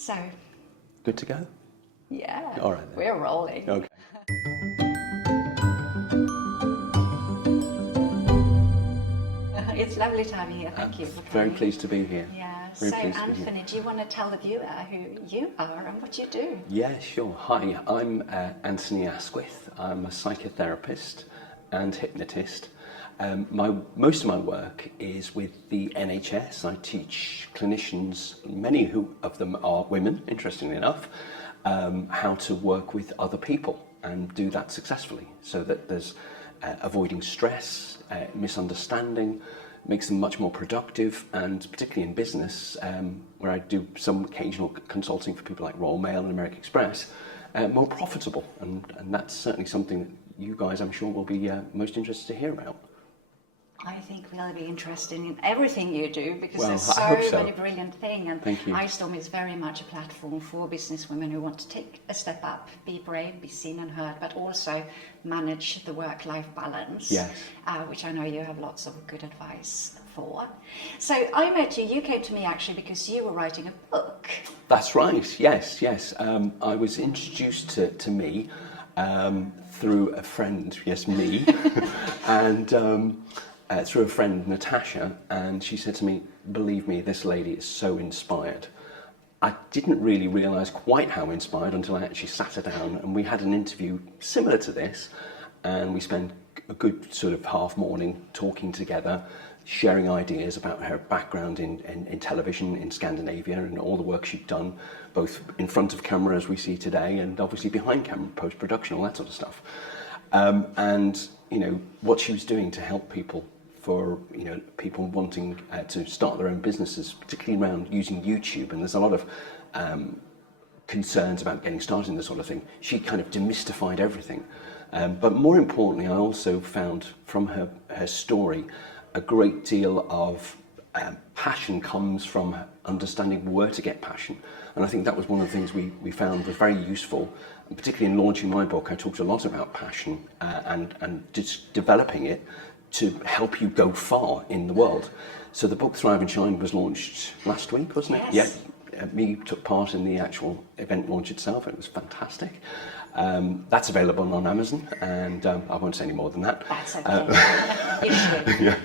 So, Good to go? yeah, All right then. we're rolling. Okay. It's lovely to have you here. Thank you for coming. Very pleased to be here. Yeah. Very So, pleased to be here. Anthony, do you want to tell the viewer who you are and what you do? Yeah, sure. Hi, I'm Anthony Asquith. I'm a psychotherapist and hypnotist. Most of my work is with the NHS. I teach clinicians, many of them are women, interestingly enough, how to work with other people and do that successfully, so that there's avoiding stress, misunderstanding, makes them much more productive, and particularly in business, where I do some occasional consulting for people like Royal Mail and American Express, more profitable. And that's certainly something that you guys, I'm sure, will be most interested to hear about. I think we'll be interested in everything you do, because Well, there's I hope so so. many brilliant things. And Thank you. iStorm is very much a platform for business women who want to take a step up, be brave, be seen and heard, but also manage the work-life balance, Yes. which I know you have lots of good advice for. So I met you. You came to me actually because you were writing a book. That's right, yes. I was introduced to me through a friend, yes, me, and through a friend, Natasha, and she said to me, believe me, this lady is so inspired. I didn't really realise quite how inspired until I actually sat her down, and we had an interview similar to this, and we spent a good sort of half morning talking together, sharing ideas about her background in television in Scandinavia and all the work she'd done, both in front of camera as we see today, and obviously behind camera, post-production, all that sort of stuff. And, you know, what she was doing to help people, for, you know, people wanting to start their own businesses, particularly around using YouTube. And there's a lot of concerns about getting started in this sort of thing. She kind of demystified everything. But more importantly, I also found from her story a great deal of passion comes from understanding where to get passion. And I think that was one of the things we found was very useful. And particularly in launching my book, I talked a lot about passion and just developing it to help you go far in the world. So the book Thrive and Shine was launched last week, wasn't it? Yes. Yeah. Me took part in the actual event launch itself. It was fantastic. That's available on Amazon, and I won't say any more than that. That's okay. You should. Yeah.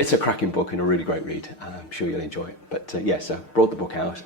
It's a cracking book and a really great read. I'm sure you'll enjoy it. But yes, I brought the book out.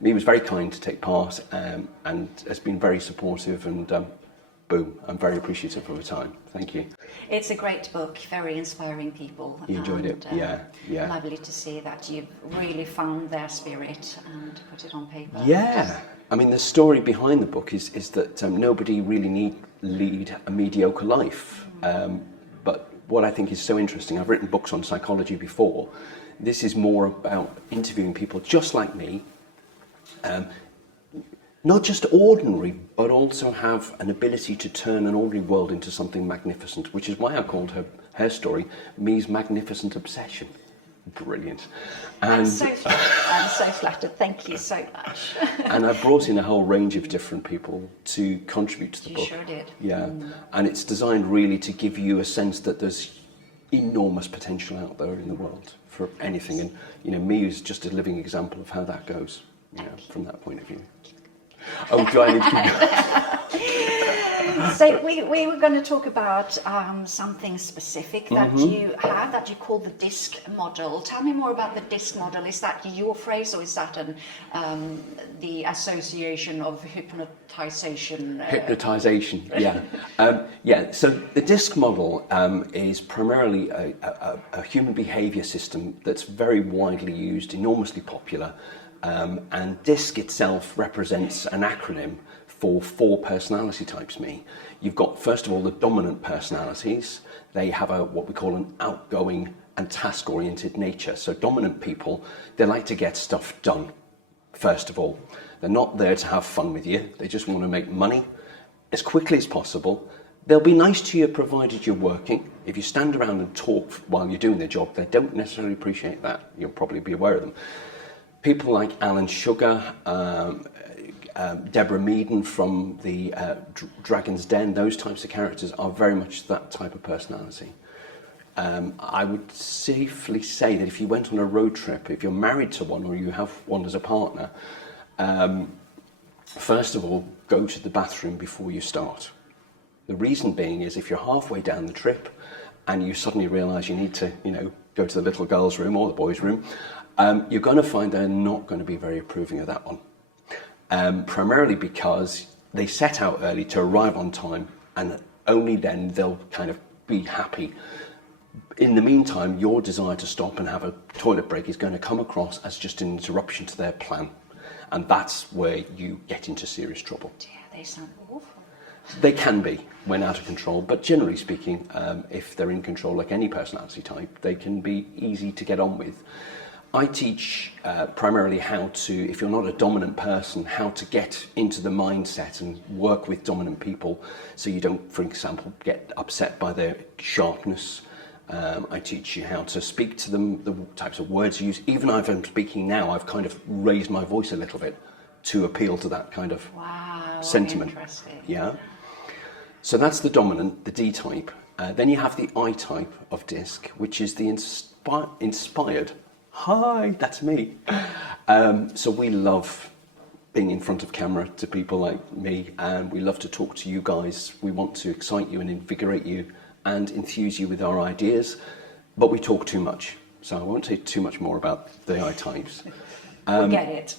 Me was very kind to take part, and has been very supportive, and boom, I'm very appreciative of her time. Thank you. It's a great book, very inspiring people. You enjoyed it? Yeah. Lovely to see that you've really found their spirit and put it on paper. Yeah. I mean, the story behind the book is that nobody really lead a mediocre life. But what I think is so interesting, I've written books on psychology before. This is more about interviewing people just like me, not just ordinary, but also have an ability to turn an ordinary world into something magnificent, which is why I called her story Me's Magnificent Obsession. Brilliant. And I'm so flattered. Thank you so much. And I brought in a whole range of different people to contribute to the book. You sure did. Yeah. And it's designed really to give you a sense that there's enormous potential out there in the world for anything. And, you know, me is just a living example of how that goes, you know, from that point of view. Oh, do I need to keep So we were going to talk about something specific that you have, that you call the DISC model. Tell me more about the DISC model. Is that your phrase, or is that the Association of Hypnotization? Hypnotisation, yeah. So the DISC model is primarily a human behaviour system that's very widely used, enormously popular. And DISC itself represents an acronym for 4 personality types, me. You've got, first of all, the dominant personalities. They have what we call an outgoing and task-oriented nature. So dominant people, they like to get stuff done, first of all. They're not there to have fun with you. They just want to make money as quickly as possible. They'll be nice to you provided you're working. If you stand around and talk while you're doing their job, they don't necessarily appreciate that. You'll probably be aware of them. People like Alan Sugar, Deborah Meaden from the Dragon's Den, those types of characters are very much that type of personality. I would safely say that if you went on a road trip, if you're married to one or you have one as a partner, First of all, go to the bathroom before you start. The reason being is if you're halfway down the trip and you suddenly realise you need to, go to the little girl's room or the boy's room, you're going to find they're not going to be very approving of that one. Primarily because they set out early to arrive on time, and only then they'll kind of be happy. In the meantime, your desire to stop and have a toilet break is going to come across as just an interruption to their plan. And that's where you get into serious trouble. Yeah, they sound awful. They can be when out of control, but generally speaking, if they're in control like any personality type, they can be easy to get on with. I teach primarily how to, if you're not a dominant person, how to get into the mindset and work with dominant people so you don't, for example, get upset by their sharpness. I teach you how to speak to them, the types of words you use. Even if I'm speaking now, I've kind of raised my voice a little bit to appeal to that kind of sentiment. Interesting. Yeah. So that's the dominant, the D type. Then you have the I type of disc, which is the inspired. Hi, that's me. So we love being in front of camera to people like me, and we love to talk to you guys. We want to excite you and invigorate you and enthuse you with our ideas, but we talk too much. So I won't say too much more about the I types. You get it.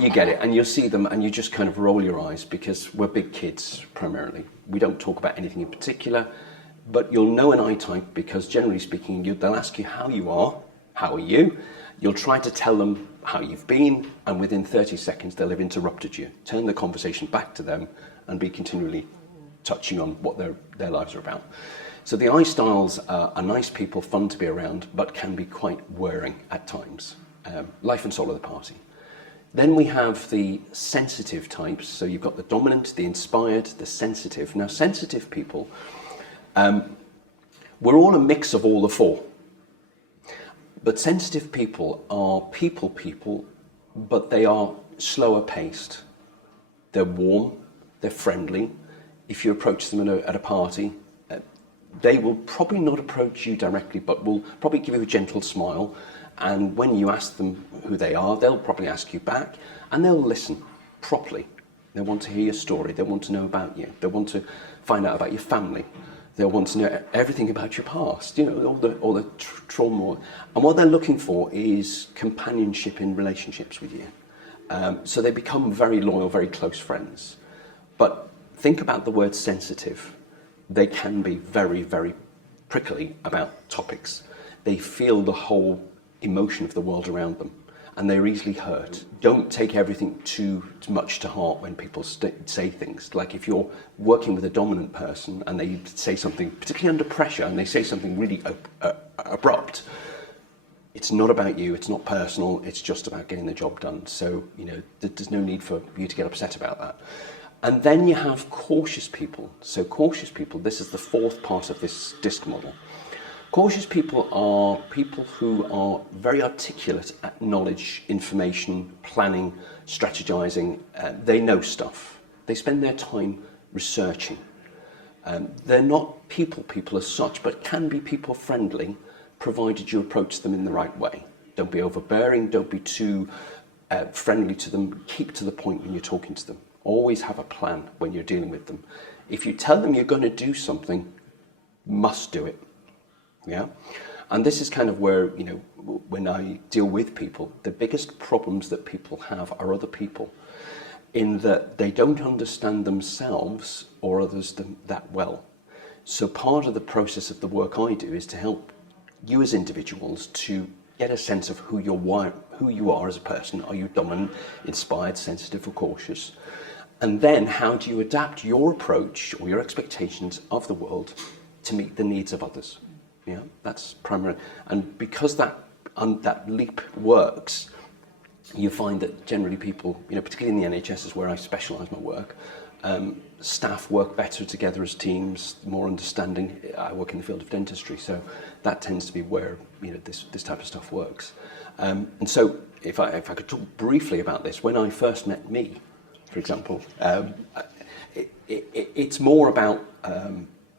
You get it. And you'll see them and you just kind of roll your eyes because we're big kids primarily. We don't talk about anything in particular, but you'll know an I type because generally speaking, they'll ask you how you are, how are you? You'll try to tell them how you've been, and within 30 seconds they'll have interrupted you. Turn the conversation back to them and be continually touching on what their lives are about. So the I styles are nice people, fun to be around, but can be quite wearing at times. Life and soul of the party. Then we have the sensitive types. So you've got the dominant, the inspired, the sensitive. Now sensitive people, we're all a mix of all the four. But sensitive people are people, but they are slower paced. They're warm, they're friendly. If you approach them at a party, they will probably not approach you directly, but will probably give you a gentle smile. And when you ask them who they are, they'll probably ask you back, and they'll listen properly. They want to hear your story. They want to know about you. They want to find out about your family. They'll want to know everything about your past, all the trauma. And what they're looking for is companionship in relationships with you. So they become very loyal, very close friends. But think about the word sensitive. They can be very, very prickly about topics. They feel the whole emotion of the world around them, and they're easily hurt. Don't take everything too much to heart when people say things. Like if you're working with a dominant person and they say something, particularly under pressure, and they say something really abrupt, it's not about you, it's not personal, it's just about getting the job done. So, there's no need for you to get upset about that. And then you have cautious people. So cautious people, this is the fourth part of this DISC model. Cautious people are people who are very articulate at knowledge, information, planning, strategizing. They know stuff. They spend their time researching. They're not people as such, but can be people friendly, provided you approach them in the right way. Don't be overbearing, don't be too friendly to them. Keep to the point when you're talking to them. Always have a plan when you're dealing with them. If you tell them you're going to do something, must do it. Yeah, and this is kind of where, when I deal with people, the biggest problems that people have are other people, in that they don't understand themselves or others that well. So part of the process of the work I do is to help you as individuals to get a sense of who you are as a person. Are you dominant, inspired, sensitive, or cautious? And then how do you adapt your approach or your expectations of the world to meet the needs of others? Yeah, that's primary. And because that leap works, you find that generally people, particularly in the NHS is where I specialise my work, staff work better together as teams, more understanding. I work in the field of dentistry, so that tends to be where this type of stuff works. And so if I could talk briefly about this, when I first met me, for example, it's more about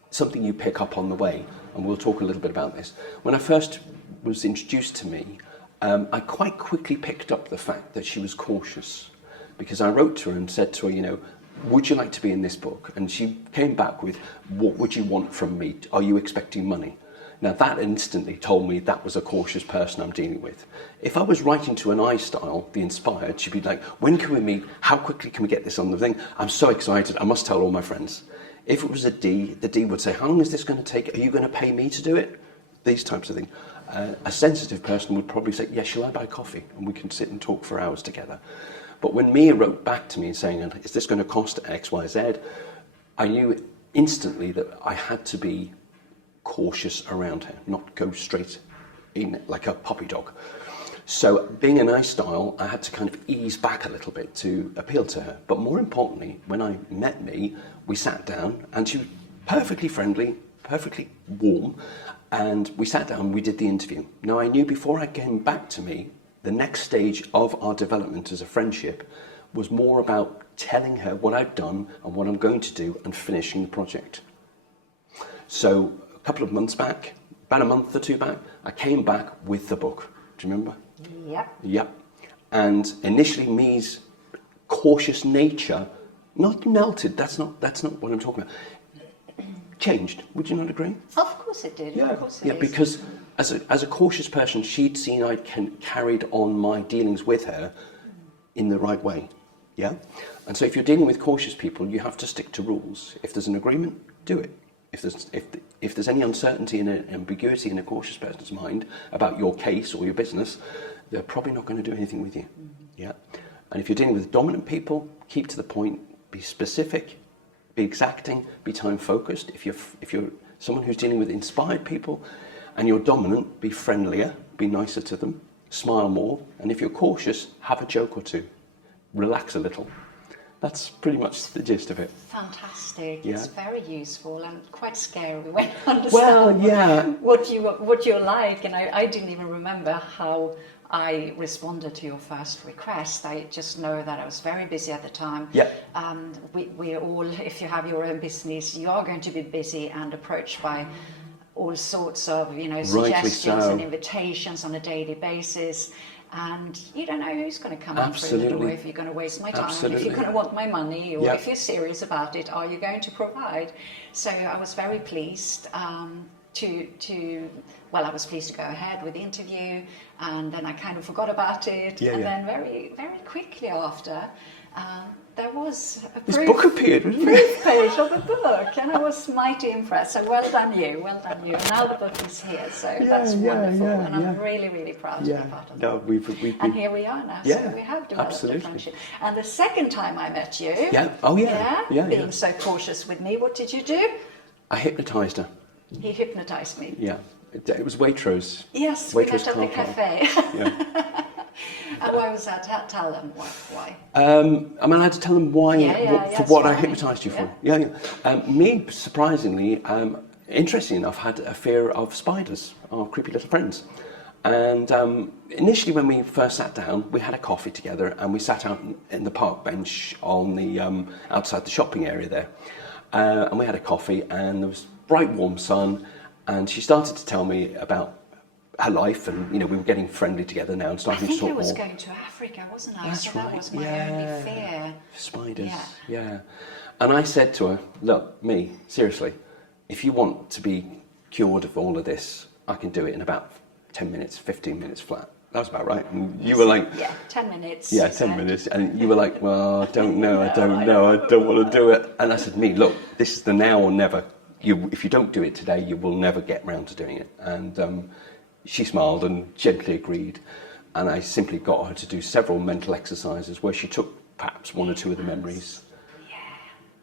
something you pick up on the way, and we'll talk a little bit about this. When I first was introduced to me, I quite quickly picked up the fact that she was cautious. because I wrote to her and said to her, would you like to be in this book? And she came back with, what would you want from me? Are you expecting money? Now that instantly told me that was a cautious person I'm dealing with. If I was writing to an I style, the inspired, she'd be like, when can we meet? How quickly can we get this on the thing? I'm so excited, I must tell all my friends. If it was a D, the D would say, how long is this going to take? Are you going to pay me to do it? These types of things. A sensitive person would probably say, yeah, shall I buy coffee? And we can sit and talk for hours together. But when Mia wrote back to me saying, is this going to cost X, Y, Z? I knew instantly that I had to be cautious around her, not go straight in like a puppy dog. So being an I style, I had to kind of ease back a little bit to appeal to her. But more importantly, when I met me, we sat down and she was perfectly friendly, perfectly warm. And we sat down, we did the interview. Now I knew before I came back to me, the next stage of our development as a friendship was more about telling her what I've done and what I'm going to do and finishing the project. So a couple of months back, about a month or two back, I came back with the book. Do you remember? Yep. Yep. And initially Me's cautious nature, not melted, that's not what I'm talking about. Changed. Would you not agree? Of course it did. Yeah, Of course it yeah. is. Because as a cautious person, she'd seen I'd carried on my dealings with her in the right way. Yeah. And so if you're dealing with cautious people, you have to stick to rules. If there's an agreement, do it. If there's any uncertainty and ambiguity in a cautious person's mind about your case or your business, they're probably not going to do anything with you. Yeah. And if you're dealing with dominant people, keep to the point, be specific, be exacting, be time focused. If you're someone who's dealing with inspired people and you're dominant, be friendlier, be nicer to them, smile more, and if you're cautious, have a joke or two, relax a little. That's pretty much the gist of it. Fantastic. Yeah. It's very useful and quite scary when you understand Well, yeah. what you're like. And I didn't even remember how I responded to your first request. I just know that I was very busy at the time. Yeah. We all, if you have your own business, you are going to be busy and approached by all sorts of, suggestions and invitations on a daily basis. And you don't know who's going to come in through the door, if you're going to waste my time, if you're going to want my money, or if you're serious about it, are you going to provide? So I was very pleased I was pleased to go ahead with the interview, and then I kind of forgot about it. Then very, very quickly after, there was a book appeared, proof page of a book, and I was mighty impressed. So well done you. And now the book is here, so that's wonderful, and I'm really, really proud to be part of it. And here we are now, so we have developed a friendship. And the second time I met you, being so cautious with me, what did you do? I hypnotised her. He hypnotised me. Yeah, it was Waitrose. Waitrose, we met at the cafe. Yeah. And why was that? Tell them why. Am I allowed to tell them why? I hypnotised you for? Me, surprisingly, interestingly enough, had a fear of spiders, our creepy little friends. And initially, when we first sat down, we had a coffee together, and we sat out in the park bench on the outside the shopping area there, and we had a coffee, and there was bright, warm sun, and she started to tell me about her life, and we were getting friendly together now and starting to talk more. I think I was going to Africa, wasn't I? That's right. That was my only fear. Spiders. Yeah. And I said to her, look, me, seriously, if you want to be cured of all of this, I can do it in about 10 minutes, 15 minutes flat. That was about right. And you were like... Yeah, 10 minutes. Yeah, 10 minutes. And you were like, well, I don't know, I don't want to do it. And I said, me, look, this is the now or never. If you don't do it today, you will never get round to doing it. And she smiled and gently agreed. And I simply got her to do several mental exercises where she took perhaps one or two of the memories. Yeah.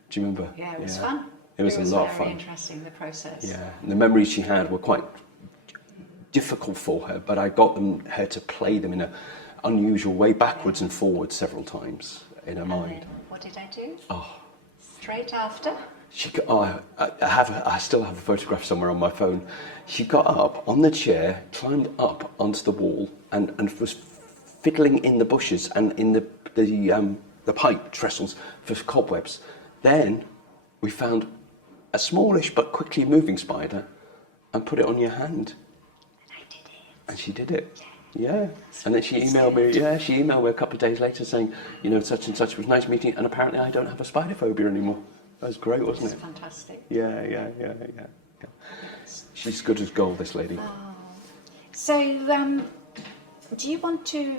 Do you remember? Yeah, it was fun. It was a lot of fun. Very interesting, the process. Yeah, and the memories she had were quite difficult for her, but I got her to play them in an unusual way, backwards and forwards several times in her mind. Then, what did I do? Oh. Straight after? I still have a photograph somewhere on my phone. She got up on the chair, climbed up onto the wall, and was fiddling in the bushes and in the pipe trestles for cobwebs. Then we found a smallish but quickly moving spider and put it on your hand. And I did it. And she did it. Yeah, and then she emailed me. Yeah, she emailed me a couple of days later saying, such and such was nice meeting, and apparently I don't have a spider phobia anymore. That was great, wasn't it? Fantastic. Yeah. She's good as gold, this lady. So, do you want to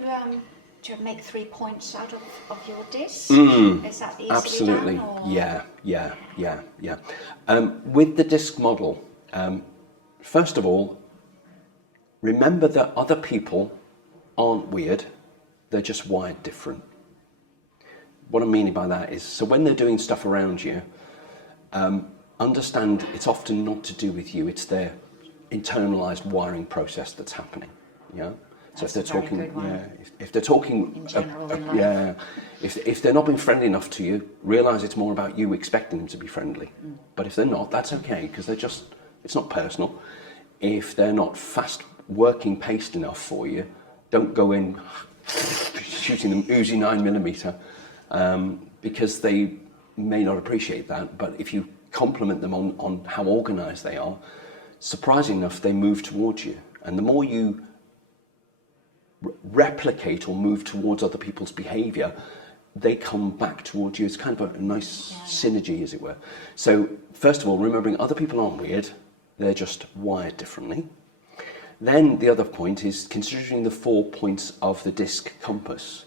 make 3 points out of your disc? Is that easily Absolutely. done? Or? Yeah. With the disc model, first of all, remember that other people aren't weird, they're just wired different. What I'm meaning by that is, so when they're doing stuff around you, understand it's often not to do with you, it's their internalized wiring process that's happening. Yeah. So if they're talking, if they're talking, in general, in life. if they're not being friendly enough to you, realize it's more about you expecting them to be friendly. But if they're not, that's okay, because it's not personal. If they're not fast working paced enough for you, don't go in shooting them Uzi 9mm, because they may not appreciate that. But if you compliment them on how organised they are, surprisingly enough, they move towards you. And the more you replicate or move towards other people's behaviour, they come back towards you. It's kind of a nice synergy, as it were. So first of all, remembering other people aren't weird, they're just wired differently. Then the other point is considering the 4 points of the disc compass.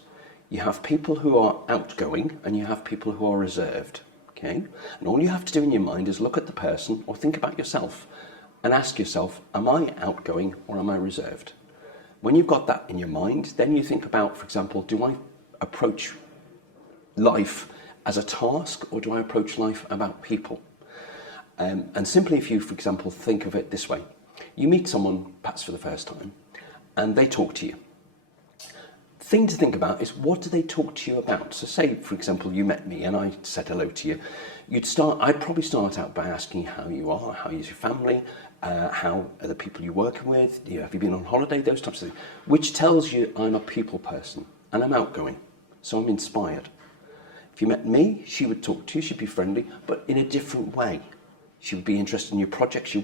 You have people who are outgoing and you have people who are reserved. Okay? And all you have to do in your mind is look at the person or think about yourself and ask yourself, am I outgoing or am I reserved? When you've got that in your mind, then you think about, for example, do I approach life as a task or do I approach life about people? And simply if you, for example, think of it this way. You meet someone, perhaps for the first time, and they talk to you. The thing to think about is, what do they talk to you about? So say, for example, you met me and I said hello to you. I'd probably start out by asking how you are, how is your family, how are the people you're working with, have you been on holiday, those types of things, which tells you I'm a people person and I'm outgoing, so I'm inspired. If you met me, she would talk to you, she'd be friendly, but in a different way. She would be interested in your projects, your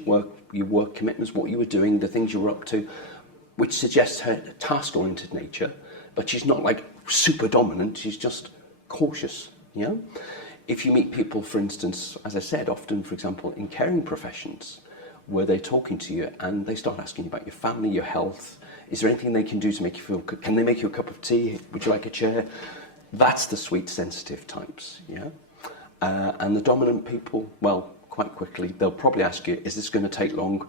work commitments, what you were doing, the things you were up to, which suggests her task-oriented nature, but she's not like super dominant, she's just cautious, If you meet people, for instance, as I said, often, for example, in caring professions, where they're talking to you and they start asking you about your family, your health, is there anything they can do to make you feel good? Can they make you a cup of tea? Would you like a chair? That's the sweet, sensitive types, and the dominant people, well, quite quickly, they'll probably ask you, is this going to take long?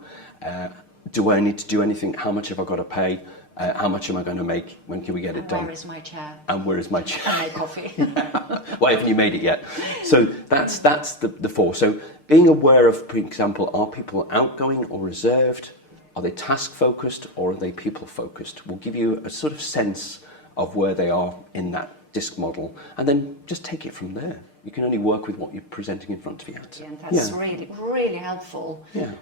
Do I need to do anything? How much have I got to pay? How much am I going to make? When can we get it done? Where is my chair? And where is my chair? And my coffee. Why haven't you made it yet? So that's the 4. So being aware of, for example, are people outgoing or reserved? Are they task focused or are they people focused? Will give you a sort of sense of where they are in that disc model, and then just take it from there. You can only work with what you're presenting in front of you. And that's really helpful, Yeah.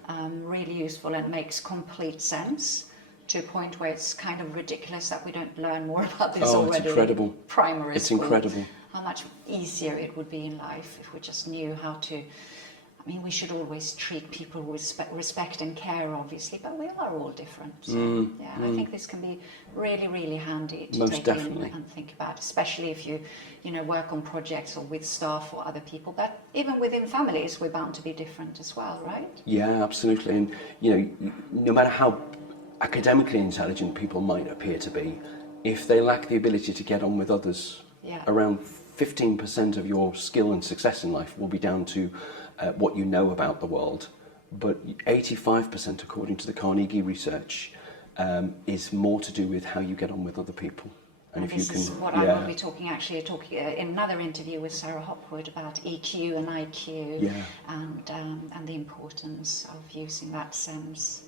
really useful, and makes complete sense to a point where it's kind of ridiculous that we don't learn more about this already. It's incredible. In primary It's school. incredible. How much easier it would be in life if we just knew how to. I mean, we should always treat people with respect and care, obviously, but we are all different. So, I think this can be really, really handy to Most take definitely. in and think about, especially if you work on projects or with staff or other people. But even within families, we're bound to be different as well, right? Yeah, absolutely. And, no matter how academically intelligent people might appear to be, if they lack the ability to get on with others, around 15% of your skill and success in life will be down to what you know about the world. But 85%, according to the Carnegie research, is more to do with how you get on with other people. And if you can, is what I will be talking in another interview with Sarah Hopwood about EQ and IQ, and the importance of using that sense.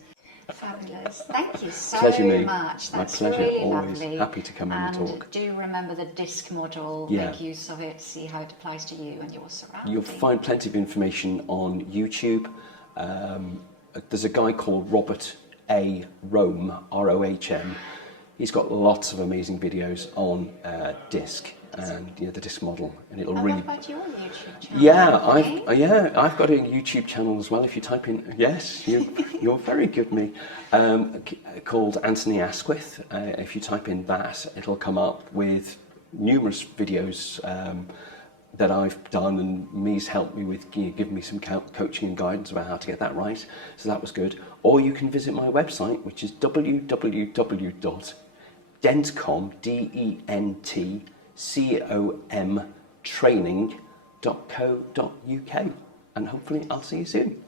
Fabulous. Thank you so much. That's My pleasure. really Always lovely. happy to come in and talk. Do remember the disc model, make use of it, see how it applies to you and your surroundings. You'll find plenty of information on YouTube. There's a guy called Robert A. Rohm, R-O-H-M. He's got lots of amazing videos on disc. and the disc model, and it'll And really. what about your YouTube channel? Yeah, I've got a YouTube channel as well. If you type in, yes, you're very good, me. Called Anthony Asquith. If you type in that, it'll come up with numerous videos that I've done, and me's helped me with giving me some coaching and guidance about how to get that right. So that was good. Or you can visit my website, which is www.dentcom, DENTCOM training.co.uk, and hopefully I'll see you soon.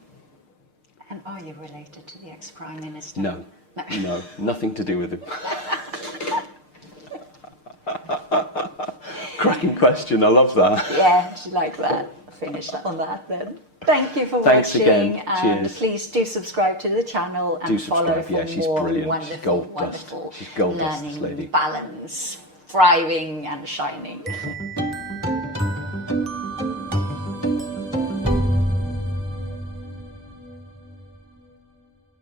And are you related to the ex-Prime Minister? No, nothing to do with him. Cracking question, I love that. Yeah, like that. Finish that on that then. Thank you for Thanks watching. again. And Cheers. please do subscribe to the channel and follow for Yeah, she's more brilliant. wonderful, She's gold dust. wonderful She's gold dust, learning, this lady. balance, thriving and shining.